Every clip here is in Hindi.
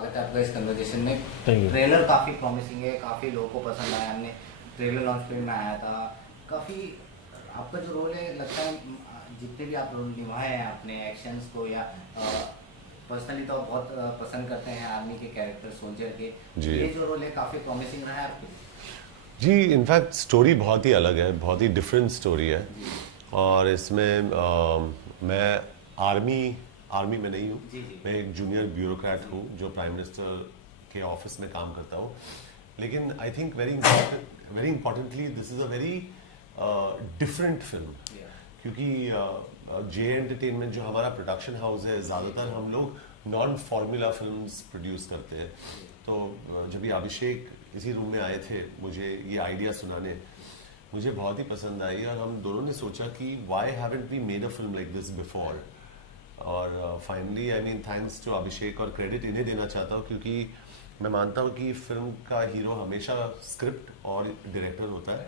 स्वागत है आपका इस कन्वर्सेशन में। Thank you. ट्रेलर काफ़ी प्रॉमिसिंग है, काफ़ी लोगों को पसंद आया। हमने ट्रेलर लॉन्च फिल्म में आया था, काफ़ी आपका जो रोल है लगता है जितने भी आप रोल निभाए हैं अपने एक्शंस को या पर्सनली तो बहुत पसंद करते हैं आर्मी के कैरेक्टर, सोल्जर के। जी। ये जो रोल है काफ़ी प्रॉमिसिंग रहा है आपके। जी, इनफैक्ट स्टोरी बहुत ही अलग है, बहुत ही डिफरेंट स्टोरी है। और इसमें मैं आर्मी में नहीं हूँ। जी, जी। मैं एक जूनियर ब्यूरोक्रेट हूँ जो प्राइम मिनिस्टर के ऑफिस में काम करता हूँ। लेकिन I think very importantly this is a very different film, क्योंकि जे एंटरटेनमेंट जो हमारा प्रोडक्शन हाउस है, ज़्यादातर हम लोग नॉन फार्मूला फिल्म्स प्रोड्यूस करते हैं। तो जब ये अभिषेक इसी रूम में आए थे मुझे ये आइडिया सुनाने, मुझे बहुत ही पसंद आई और हम दोनों ने सोचा कि why haven't we made a film like this before. और finally I mean thanks to Abhishek, और क्रेडिट इन्हें देना चाहता हूँ क्योंकि मैं मानता हूँ कि फिल्म का हीरो हमेशा स्क्रिप्ट और डायरेक्टर होता है।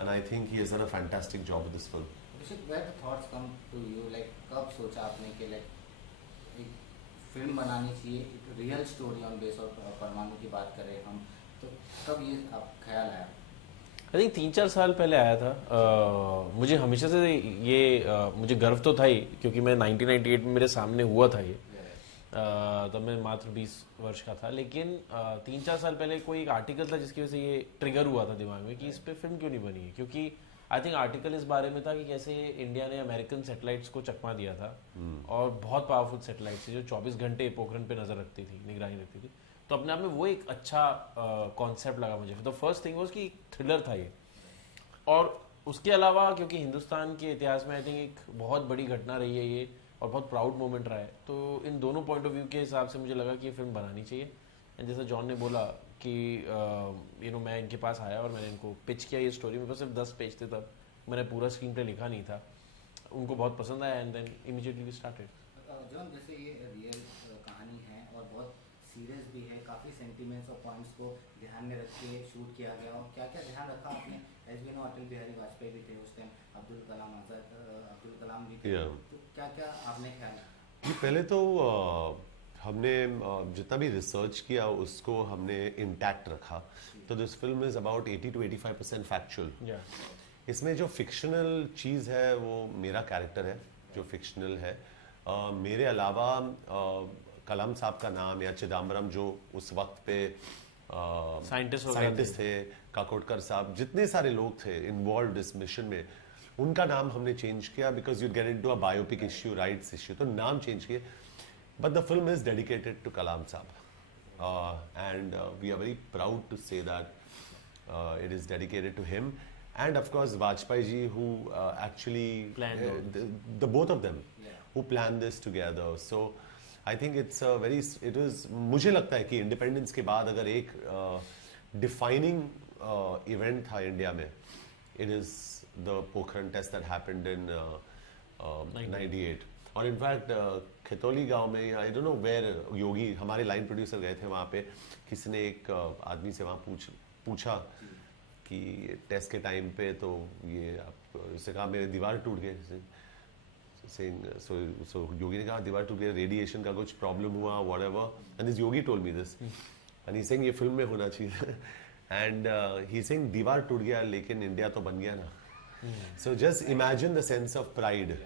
And I think he has done a fantastic job with this film. Where the thoughts come to you, like कब सोचा आपने कि like एक फिल्म बनानी चाहिए, एक real story on base of परमाणु की बात करें हम, तो कब ये आप ख्याल आया? आई थिंक 3-4 साल पहले आया था। मुझे हमेशा से ये मुझे गर्व तो था ही, क्योंकि मैं 1998 में मेरे सामने हुआ था ये। तब मैं मात्र 20 वर्ष का था। लेकिन 3-4 साल पहले कोई एक आर्टिकल था जिसकी वजह से ये ट्रिगर हुआ था दिमाग में कि इस पे फिल्म क्यों नहीं बनी है। क्योंकि आई थिंक आर्टिकल इस बारे में था कि कैसे इंडिया ने अमेरिकन सैटेलाइट्स को चकमा दिया था, और बहुत पावरफुल सैटेलाइट्स थी जो 24 घंटे पोखरण पे नजर रखती थी, निगरानी रखती थी। तो अपने आप में वो एक अच्छा कॉन्सेप्ट लगा मुझे। द फर्स्ट थिंग वाज कि थ्रिलर था ये। और उसके अलावा क्योंकि हिंदुस्तान के इतिहास में आई थिंक एक बहुत बड़ी घटना रही है ये, और बहुत प्राउड मोमेंट रहा है, तो इन दोनों पॉइंट ऑफ व्यू के हिसाब से मुझे लगा कि ये फिल्म बनानी चाहिए। एंड जैसे जॉन ने बोला कि मैं इनके पास आया और मैंने इनको पिच किया ये स्टोरी। मेरे पास सिर्फ 10 पेज थे तब, मैंने पूरा स्क्रीन प्ले लिखा नहीं था। उनको बहुत पसंद आया and then immediately we started. John, जैसे ये रियल कहानी है और बहुत सीरियस भी है, काफ़ी सेंटिमेंट्स और पॉइंट्स को ध्यान में रख के शूट किया गया, और क्या क्या ध्यान रखा आपने? As we know Atal Bihari Vajpayee भी थे उस टाइम, अब्दुल कलाम भी थे। तो क्या क्या आपने ख्याल? जी, पहले तो हमने जितना भी रिसर्च किया उसको हमने इंटैक्ट रखा। तो this film is about 80 to 85% factual. इसमें जो फिक्शनल चीज़ है वो मेरा कैरेक्टर है जो फिक्शनल है। मेरे अलावा कलाम साहब का नाम या चिदम्बरम जो उस वक्त पे साइंटिस्ट थे, काकोडकर साहब, जितने सारे लोग थे इन्वॉल्व इस मिशन में, उनका नाम हमने चेंज किया because you get into a biopic issue, rights issue, तो नाम चेंज किए। But the film is dedicated to Kalam sahab and we are very proud to say that it is dedicated to him and of course Vajpayee ji who actually planned the both of them who planned this together. So I think it was, मुझे लगता है कि इंडिपेंडेंस के बाद अगर एक डिफाइनिंग इवेंट था इंडिया में, it is the Pokhran test that happened in 98. और इनफैक्ट खितौली गांव में, I don't know where, Yogi हमारे लाइन प्रोड्यूसर गए थे वहाँ पे, किसी ने एक आदमी से वहाँ पूछा कि टेस्ट के टाइम पे तो ये आप, उससे कहा मेरे दीवार टूट गए, सो योगी ने कहा दीवार टूट गया, रेडिएशन का कुछ प्रॉब्लम हुआ, whatever, and this Yogi told me this and he saying ये फिल्म में होना चाहिए एंड ही सेइंग दीवार टूट गया लेकिन इंडिया तो बन गया ना। So just imagine the sense of pride.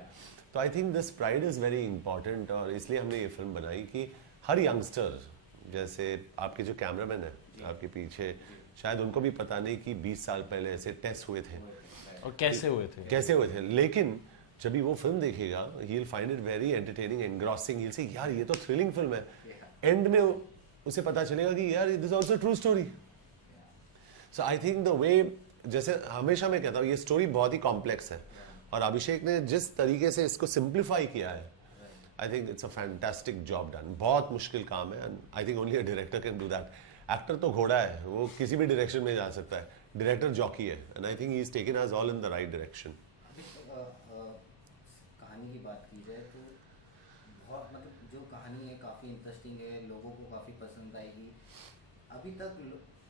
तो I think this pride is very important, और इसलिए हमने ये फिल्म बनाई कि हर यंगस्टर, जैसे आपके जो कैमरामैन है आपके पीछे, शायद उनको भी पता नहीं कि 20 साल पहले ऐसे टेस्ट हुए थे और कैसे हुए थे। लेकिन जब भी वो फिल्म देखेगा he will find it very entertaining, engrossing, he will say यार ये तो थ्रिलिंग फिल्म है। एंड में उसे पता चलेगा कि यार this also true story. So I think the way, जैसे हमेशा मैं कहता हूँ ये स्टोरी बहुत ही कॉम्प्लेक्स है, और अभिषेक ने जिस तरीके से इसको सिंप्लीफाई किया है, I think it's a fantastic job done. बहुत मुश्किल काम है and I think only a director can do that. Actor तो घोड़ा है, वो किसी भी डायरेक्शन में जा सकता है, डायरेक्टर जॉकी है, and I think he is taken us all in the right direction. कहानी की बात की जाए तो बहुत, मतलब जो कहानी है काफ़ी इंटरेस्टिंग है, लोगों को काफ़ी पसंद आएगी। अभी तक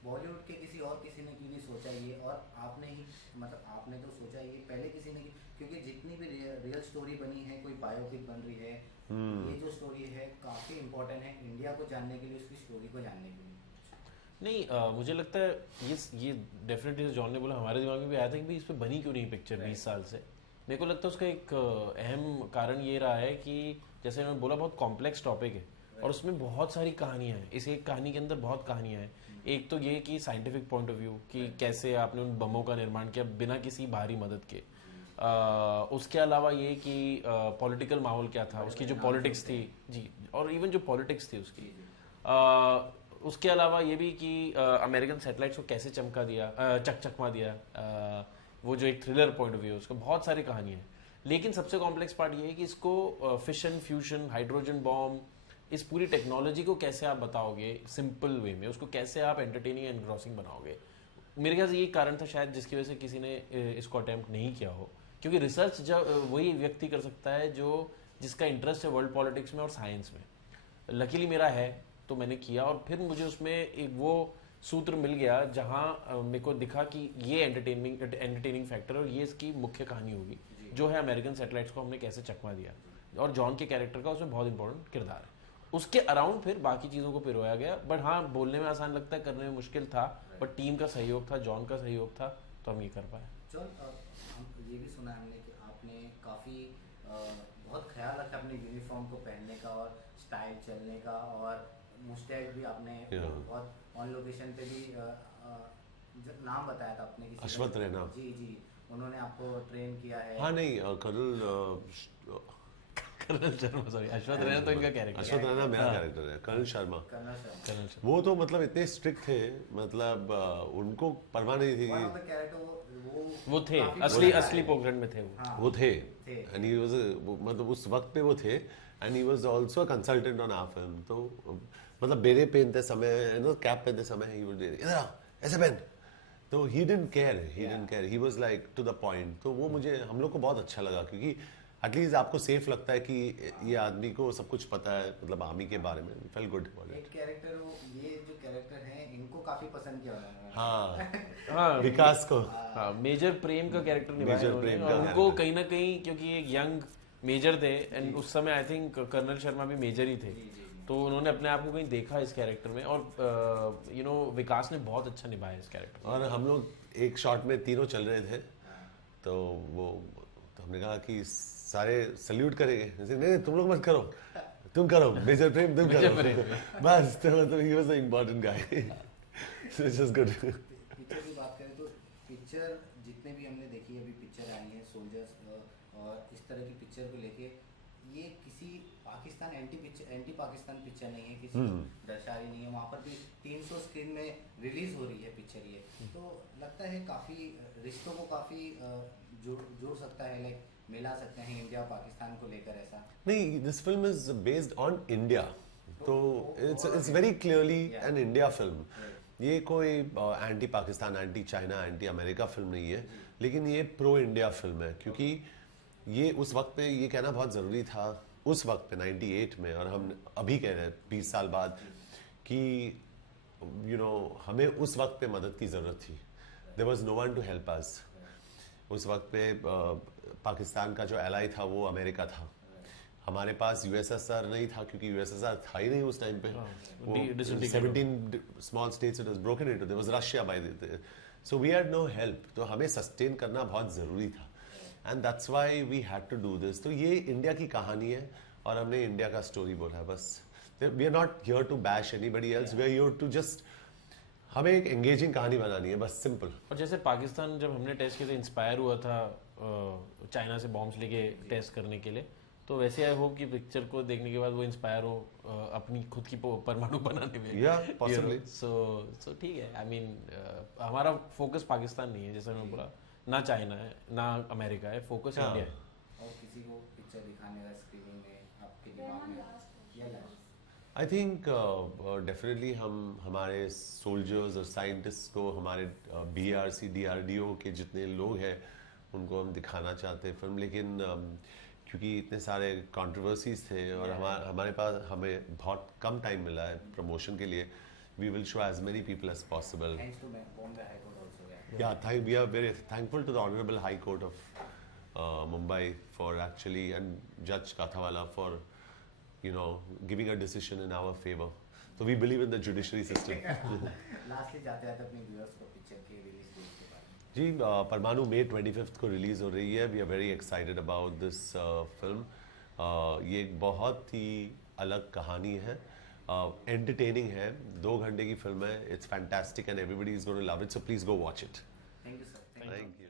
बॉलीवुड के किसी ने क्यों नहीं सोचा ये, और आपने ही मतलब आपने तो सोचा ये पहले किसी ने, क्योंकि जितनी भी रियल स्टोरी बनी है, कोई बायोपिक बन रही है, ये जो स्टोरी है काफ़ी इम्पोर्टेंट है इंडिया को जानने के लिए, उसकी स्टोरी को जानने के लिए। नहीं मुझे लगता है ये डेफिनेटली जॉन ने बोला, हमारे दिमाग में भी आया था कि भाई इस पर बनी क्यों नहीं पिक्चर 20 साल से। मेरे को लगता है उसका एक अहम कारण ये रहा है कि जैसे मैंने बोला बहुत कॉम्प्लेक्स टॉपिक है और उसमें बहुत सारी कहानियां हैं, इस एक कहानी के अंदर बहुत कहानियां हैं। एक तो ये कि साइंटिफिक पॉइंट ऑफ व्यू कि कैसे आपने उन बमों का निर्माण किया बिना किसी बाहरी मदद के, उसके अलावा ये कि पॉलिटिकल माहौल क्या था, उसकी जो पॉलिटिक्स थी जी, और इवन जो पॉलिटिक्स थी उसकी, उसके अलावा ये भी कि अमेरिकन सैटेलाइट्स को कैसे चकमा दिया, वो जो एक थ्रिलर पॉइंट ऑफ व्यू है उसका, बहुत सारी कहानी है। लेकिन सबसे कॉम्प्लेक्स पार्ट ये है कि इसको फिशन, फ्यूजन, हाइड्रोजन बॉम्ब, इस पूरी टेक्नोलॉजी को कैसे आप बताओगे सिंपल वे में, उसको कैसे आप एंटरटेनिंग एंड ग्रॉसिंग बनाओगे। मेरे ख्याल से यही कारण था शायद जिसकी वजह से किसी ने इसको अटेम्प्ट नहीं किया हो, क्योंकि रिसर्च जब वही व्यक्ति कर सकता है जिसका इंटरेस्ट है वर्ल्ड पॉलिटिक्स में और साइंस में। लकीली मेरा है तो मैंने किया, और फिर मुझे उसमें एक वो सूत्र मिल गया जहां मेरे को दिखा कि ये एंटरटेनिंग फैक्टर और ये इसकी मुख्य कहानी होगी, जो है अमेरिकन सैटेलाइट्स को हमने कैसे चकमा दिया, और जॉन के कैरेक्टर का उसमें बहुत इंपॉर्टेंट किरदार है। उसके अराउंड फिर बाकी चीज़ों को पिरोया गया, बट हाँ बोलने में आसान लगता है, करने में मुश्किल था, बट टीम का सहयोग था, जॉन का सहयोग था, तो हम ये कर पाए। जॉन, हम ये भी सुना हमने कि आपने काफ़ी बहुत ख्याल रखा अपने यूनिफॉर्म को पहनने का और स्टाइल चलने का, और मुस्टैग भी आपने बहुत ऑन लोकेशन पे भी नाम बताया था आपने, किसी अश्वथ रैना जी उन्होंने आपको ट्रेन किया है। हाँ नहीं कर्नल शर्मा, सॉरी अश्वथ रैना तो इनका कैरेक्टर, अश्वथ रैना मेरा कैरेक्टर है, कर्नल शर्मा। वो तो मतलब इतने स्ट्रिक्ट थे, मतलब उनको परवाह नहीं थी कि वो थे असली पोखरण में थे वो थे एंड ही वाज, मतलब उस वक्त पे वो थे, and he was also consultant on our film. तो मतलब बेरे पहनते समय, कैप पहनते समय ही वुड इधर आ ऐसे पहन, तो he didn't care, he was like to the point. तो वो मुझे, हम लोग को बहुत अच्छा लगा, क्योंकि एटलीस्ट आपको सेफ लगता है कि ये आदमी को सब कुछ पता है, मतलब आर्मी के बारे में। Fail good about it. Character, ये जो कैरेक्टर हैं इनको काफी पसंद किया उन्होंने। हाँ विकास को, हाँ मेजर प्रेम का कैरेक्टर निभाया उन्होंने, और उनको कहीं ना कहीं, क्योंकि एक यंग मेजर थे एंड उस समय आई थिंक कर्नल शर्मा भी मेजर ही थे, तो उन्होंने अपने आप को कहीं देखा इस कैरेक्टर में, और विकास ने बहुत अच्छा निभाया इस कैरेक्टर। और हम लोग एक शॉट में तीनों चल रहे थे, तो हमने कहा कि सारे सल्यूट करेंगे, जैसे नहीं तुम लोग मत करो, तुम करो मेजर प्रेम, तुम करो बस। तो मतलब he was the important guy, so it's just good. Picture की बात करें तो पिक्चर जितने भी हमने देखी अभी पिक्चर आई है सोल्जर्स और इस तरह की पिक्चर को लेके, ये किसी पाकिस्तान एंटी पाकिस्तान पिक्चर नहीं है, किसी दर्शा रही नहीं है। वहाँ पर भी 300 स्क्रीन में रिलीज हो रही है पिक्चर, ये तो लगता है काफ़ी रिश्तों को काफ़ी जोड़ सकता है, लाइक मिला सकते हैं इंडिया पाकिस्तान को लेकर। ऐसा नहीं, this film is based on India, तो it's very clearly an India film. ये कोई anti Pakistan, anti China, anti America film नहीं है, लेकिन ये प्रो इंडिया फिल्म है, क्योंकि ये उस वक्त पे ये कहना बहुत ज़रूरी था, उस वक्त पे 98 में, और हम अभी कह रहे हैं 20 साल बाद कि हमें उस वक्त पे मदद की ज़रूरत थी। There was no one to help us. उस वक्त पे पाकिस्तान का जो एलाई था वो अमेरिका था, हमारे पास यूएसएसआर नहीं था, क्योंकि यूएसएसआर था ही नहीं उस टाइम पे। 17 small states it was broken into, there was Russia by the, so we had no help. तो हमें सस्टेन करना बहुत ज़रूरी था, and that's why we had to do this. तो ये इंडिया की कहानी है और हमने इंडिया का स्टोरी बोला है बस। We are not here to bash anybody else, we are here to just, हमें एक एंगेजिंग कहानी बनानी है बस, सिंपल। और जैसे पाकिस्तान जब हमने टेस्ट किया तो इंस्पायर हुआ था चाइना से बॉम्ब्स लेके टेस्ट करने के लिए, तो वैसे आई होप कि पिक्चर को देखने के बाद वो इंस्पायर हो अपनी खुद की परमाणु बनाने में। पॉसिबली। सो ठीक है, आई मीन हमारा फोकस पाकिस्तान नहीं है, जैसे मैं बोला, ना चाइना है ना अमेरिका है, फोकस इंडिया है। और किसी को पिक्चर दिखाने का स्क्रीनिंग में आपके दिमाग में क्या? आई थिंक डेफिनेटली हम हमारे सोल्जर्स और साइंटिस्ट को, हमारे BRC DRDO के जितने लोग हैं उनको हम दिखाना चाहते हैं फिल्म, लेकिन क्योंकि इतने सारे कंट्रोवर्सीज थे और हमारे पास हमें बहुत कम टाइम मिला है प्रमोशन के लिए, we will show as many people as possible. Thanks to Bombay High Court also. We are very thankful to the Honorable High Court of Mumbai for actually, and Judge Kathawala for, you know, giving a decision in our favor. So we believe in the judiciary system. Lastly जाते जाते अपने viewers को पिक्चर के रिलीज डेट के बारे में। जी, परमाणु May 25 को रिलीज हो रही है. We are very excited about this film. ये एक बहुत ही अलग कहानी है, एंटरटेनिंग है, 2 घंटे की फिल्म है. It's fantastic and everybody is going to love it, so please go watch it. Thank you sir. Thank you.